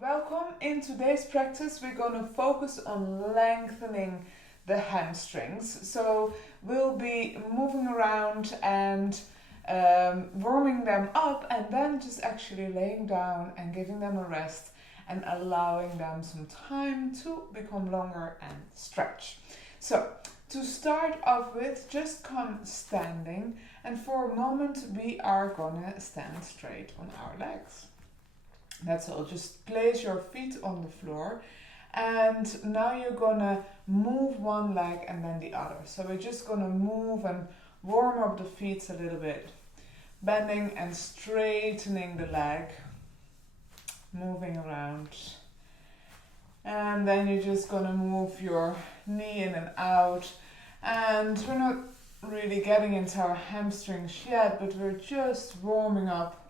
Welcome. In today's practice we're going to focus on lengthening the hamstrings. So we'll be moving around and warming them up and then just actually laying down and giving them a rest and allowing them some time to become longer and stretch. So to start off with, just come standing, and for a moment we are gonna stand straight on our legs. That's all. Just place your feet on the floor, and now you're gonna move one leg and then the other. So we're just gonna move and warm up the feet a little bit, bending and straightening the leg, moving around. And then you're just gonna move your knee in and out. And we're not really getting into our hamstrings yet, but we're just warming up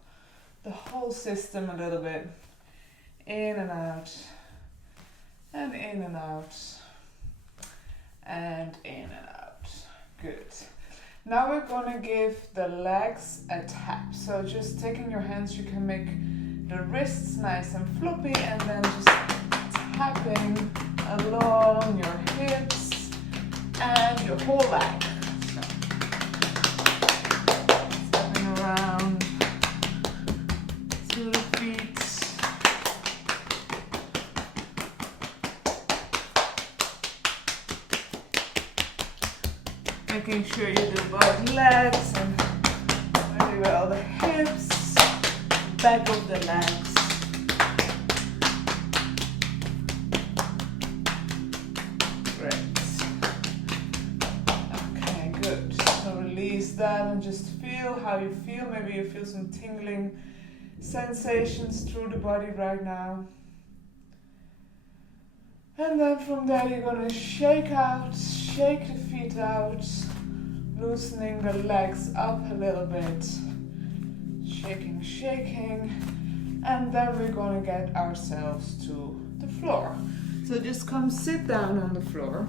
the whole system a little bit. In and out, and in and out, and in and out. Good. Now we're gonna give the legs a tap. So just taking your hands, you can make the wrists nice and floppy, and then just tapping along your hips and your whole leg. So, stepping around to the feet. Making sure you do both legs and very well the hips, back of the legs. Release that and just feel how you feel. Maybe you feel some tingling sensations through the body right now. And then from there you're going to shake the feet out, loosening the legs up a little bit. Shaking. And then we're going to get ourselves to the floor. So just come sit down on the floor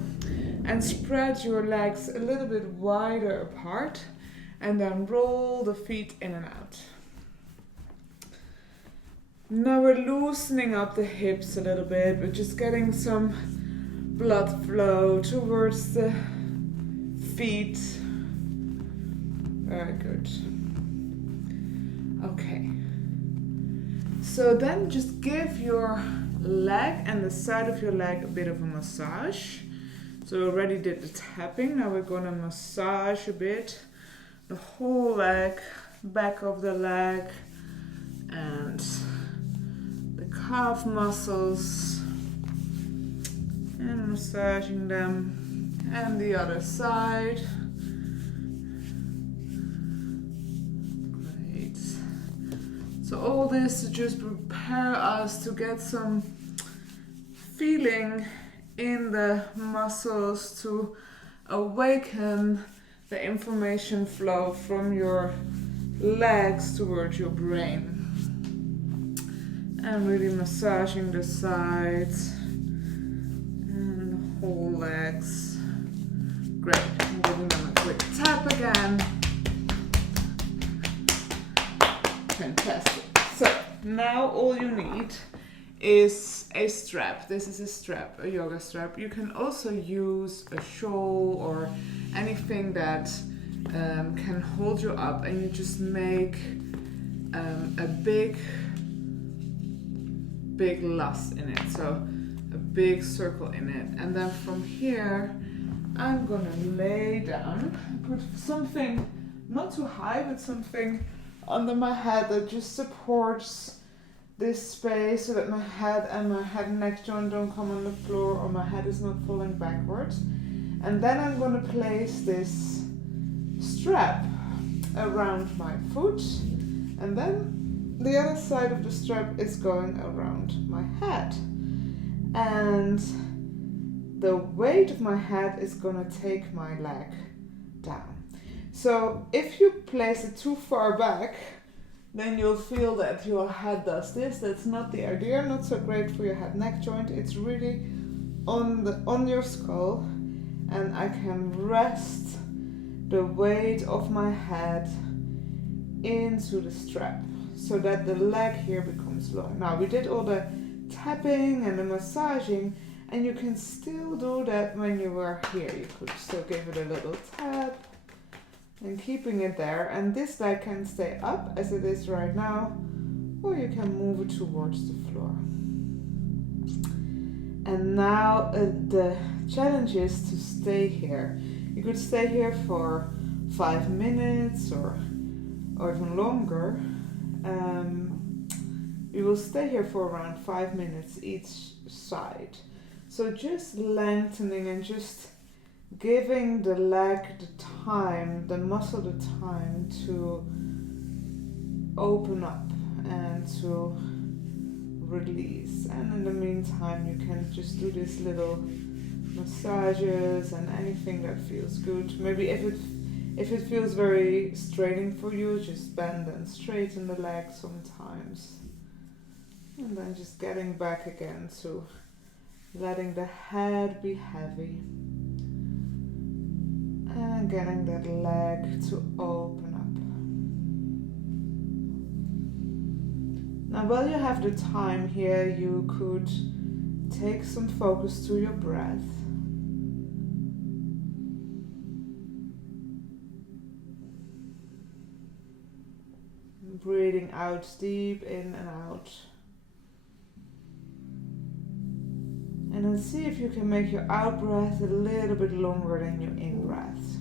and spread your legs a little bit wider apart, and then roll the feet in and out. Now we're loosening up the hips a little bit. We're just getting some blood flow towards the feet. Very good. Okay. So then just give your leg and the side of your leg a bit of a massage. So we already did the tapping. Now we're going to massage a bit the whole leg, back of the leg, and the calf muscles, and massaging them, and the other side. Great. So all this to just prepare us to get some feeling in the muscles, to awaken the information flow from your legs towards your brain. And really massaging the sides and the whole legs. Great. I'm giving them a quick tap again. Fantastic. So now all you need is a strap. This is a strap, a yoga strap. You can also use a shawl or anything that can hold you up, and you just make a big loss in it, so a big circle in it. And then from here I'm gonna lay down, put something not too high, but something under my head that just supports this space, so that my head and my head and neck joint don't come on the floor, or my head is not falling backwards. And then I'm going to place this strap around my foot, and then the other side of the strap is going around my head. And the weight of my head is going to take my leg down. So if you place it too far back, then you'll feel that your head does this. That's not the idea, not so great for your head neck joint. It's really on your skull, and I can rest the weight of my head into the strap so that the leg here becomes long. Now we did all the tapping and the massaging, and you can still do that when you are here. You could still give it a little tap and keeping it there, and this leg can stay up as it is right now, or you can move it towards the floor. And now the challenge is to stay here. You could stay here for 5 minutes or even longer. We will stay here for around 5 minutes each side. So just lengthening and just giving the leg the time, the muscle the time to open up and to release. And in the meantime, you can just do these little massages and anything that feels good. Maybe if it feels very straining for you, just bend and straighten the leg sometimes. And then just getting back again to letting the head be heavy. And getting that leg to open up. Now while you have the time here, you could take some focus to your breath. Breathing out deep in and out. And then see if you can make your out breath a little bit longer than your in breath.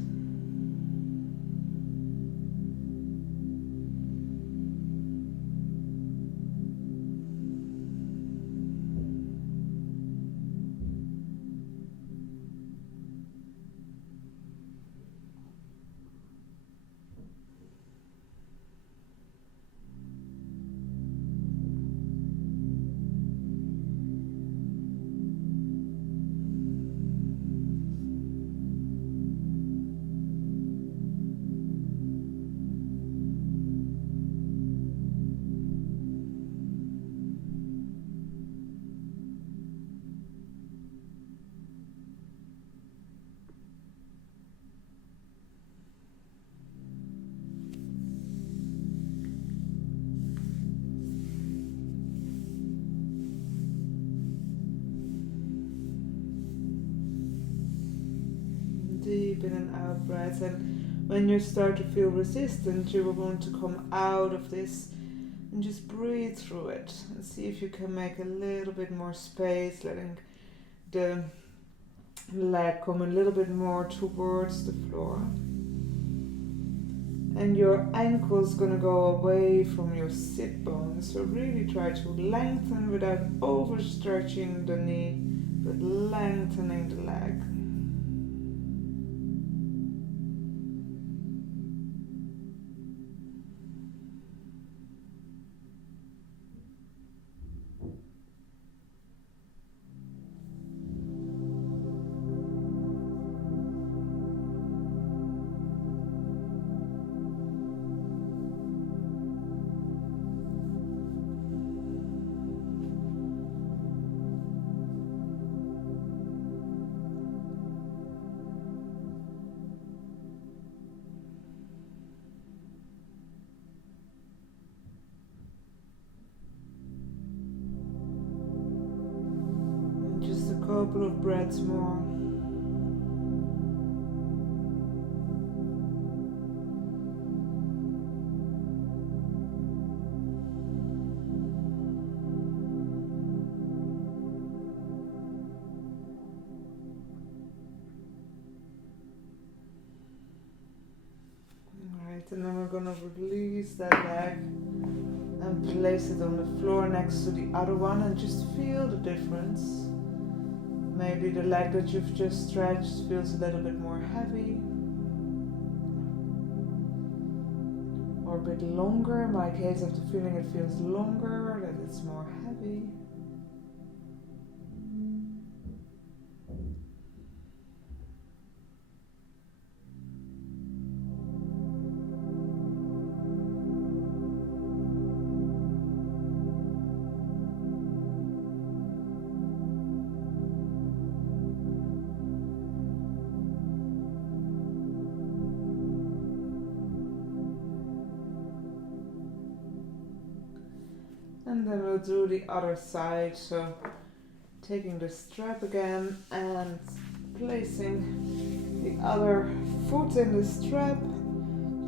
Deep in and out breaths, and when you start to feel resistant, you will want to come out of this and just breathe through it and see if you can make a little bit more space, letting the leg come a little bit more towards the floor. And your ankle's gonna go away from your sit bones, so really try to lengthen without overstretching the knee, but lengthening the leg. Couple of breaths more. Alright, and then we're gonna release that leg and place it on the floor next to the other one and just feel the difference. Maybe the leg that you've just stretched feels a little bit more heavy or a bit longer. In my case, I have the feeling it feels longer, that it's more heavy. And then we'll do the other side. So taking the strap again and placing the other foot in the strap.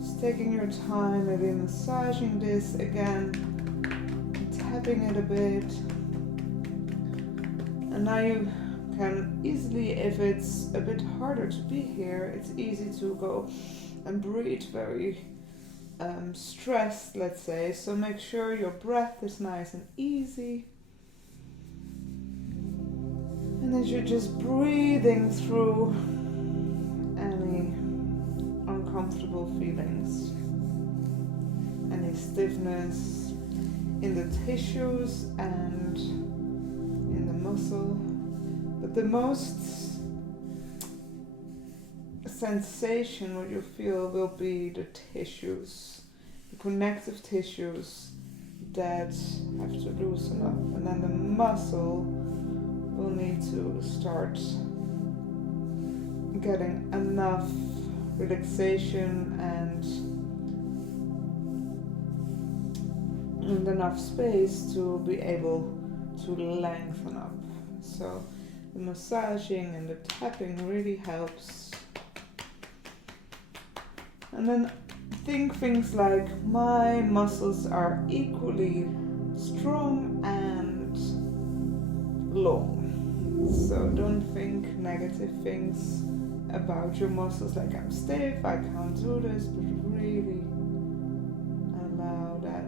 Just taking your time, maybe massaging this again, tapping it a bit. And now you can easily, if it's a bit harder to be here, it's easy to go and breathe very stressed, let's say. So make sure your breath is nice and easy. And that you're just breathing through any uncomfortable feelings, any stiffness in the tissues and in the muscle. But the most sensation what you feel will be the tissues, the connective tissues that have to loosen up, and then the muscle will need to start getting enough relaxation and enough space to be able to lengthen up. So the massaging and the tapping really helps. And then think things like, my muscles are equally strong and long. So don't think negative things about your muscles like, I'm stiff, I can't do this, but really allow that.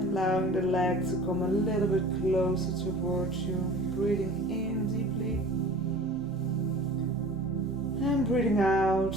Allowing the leg to come a little bit closer towards you. Breathing in deeply and breathing out.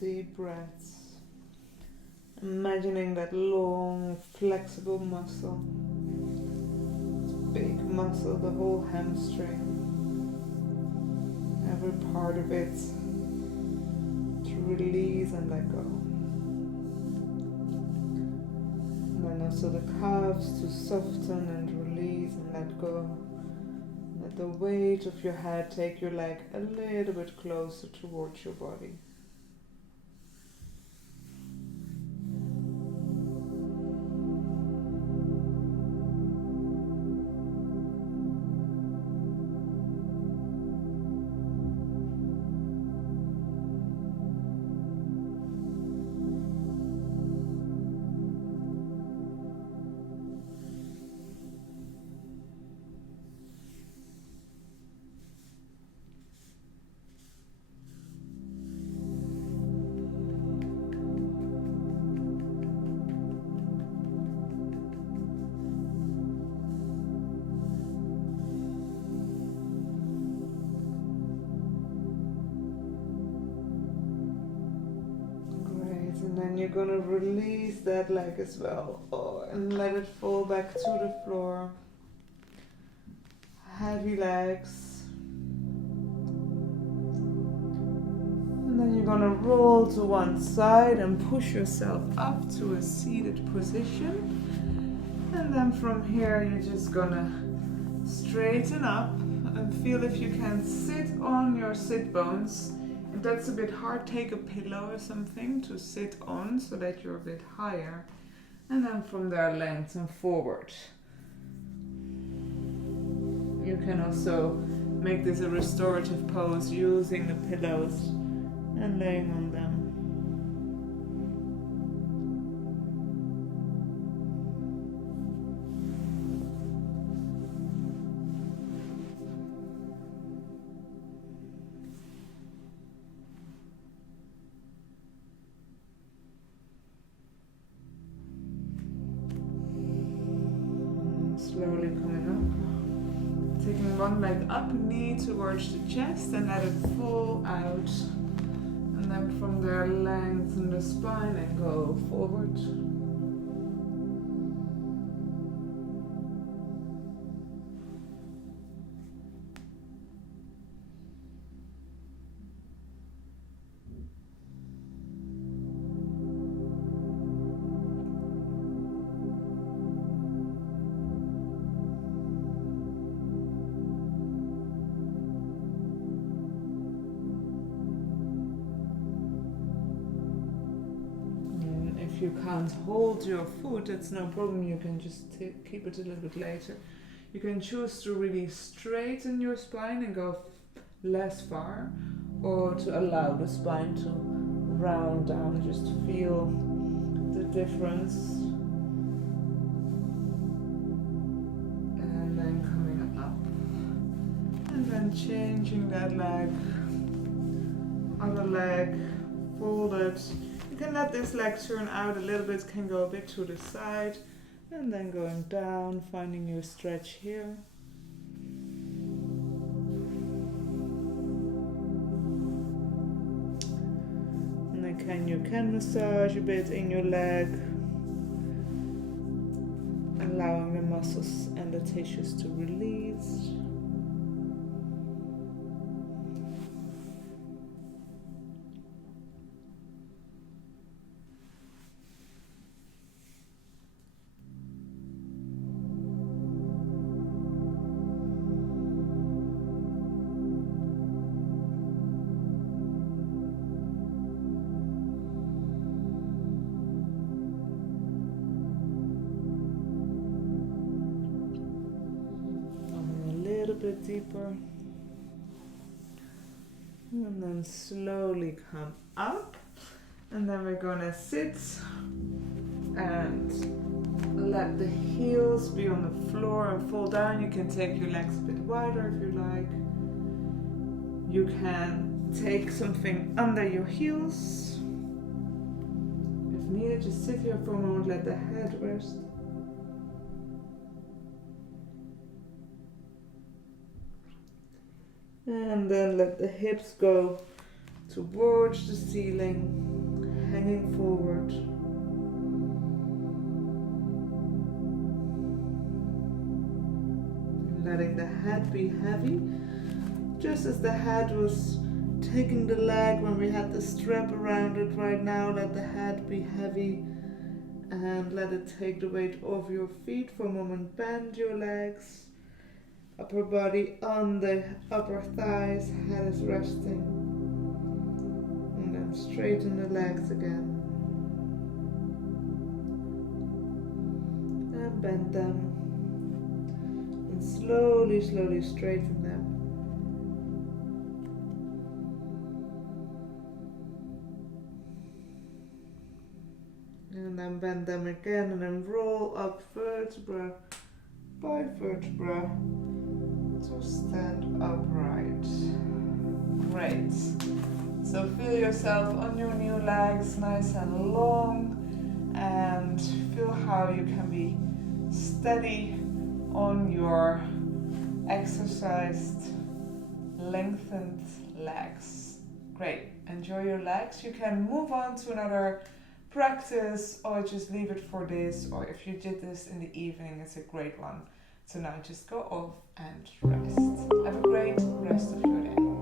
Deep breaths. Imagining that long, flexible muscle. Big muscle, the whole hamstring. Every part of it to release and let go. And then also the calves to soften and release and let go. Let the weight of your head take your leg a little bit closer towards your body. And then you're gonna release that leg as well, and let it fall back to the floor. Heavy legs. then you're gonna roll to one side and push yourself up to a seated position. And then from here, you're just gonna straighten up and feel if you can sit on your sit bones. If that's a bit hard, take a pillow or something to sit on so that you're a bit higher. And then from there, lengthen forward. You can also make this a restorative pose using the pillows and laying on them. Slowly coming up. Taking one leg up, knee towards the chest and let it fall out. And then from there, lengthen the spine and go forward. If you can't hold your foot, that's no problem. You can just keep it a little bit later. You can choose to really straighten your spine and go less far, or to allow the spine to round down, just to feel the difference. And then coming up. And then changing that leg. Other leg folded. You can let this leg turn out a little bit, can go a bit to the side, and then going down, finding your stretch here. And then you can massage a bit in your leg, allowing the muscles and the tissues to release. Bit deeper, and then slowly come up, and then we're gonna sit and let the heels be on the floor and fall down. You can take your legs a bit wider if you like. You can take something under your heels if needed. Just sit here for a moment, let the head rest. And then let the hips go towards the ceiling, hanging forward. Letting the head be heavy, just as the head was taking the leg when we had the strap around it. Right now, let the head be heavy and let it take the weight off your feet. For a moment, bend your legs. Upper body on the upper thighs, head is resting. And then straighten the legs again. And bend them. And slowly, slowly straighten them. And then bend them again and then roll up vertebra by vertebra to stand upright. Great. So feel yourself on your new legs, nice and long, and feel how you can be steady on your exercised, lengthened legs. Great. Enjoy your legs. You can move on to another practice or just leave it for this, or if you did this in the evening, it's a great one. So now just go off and rest. Have a great rest of your day.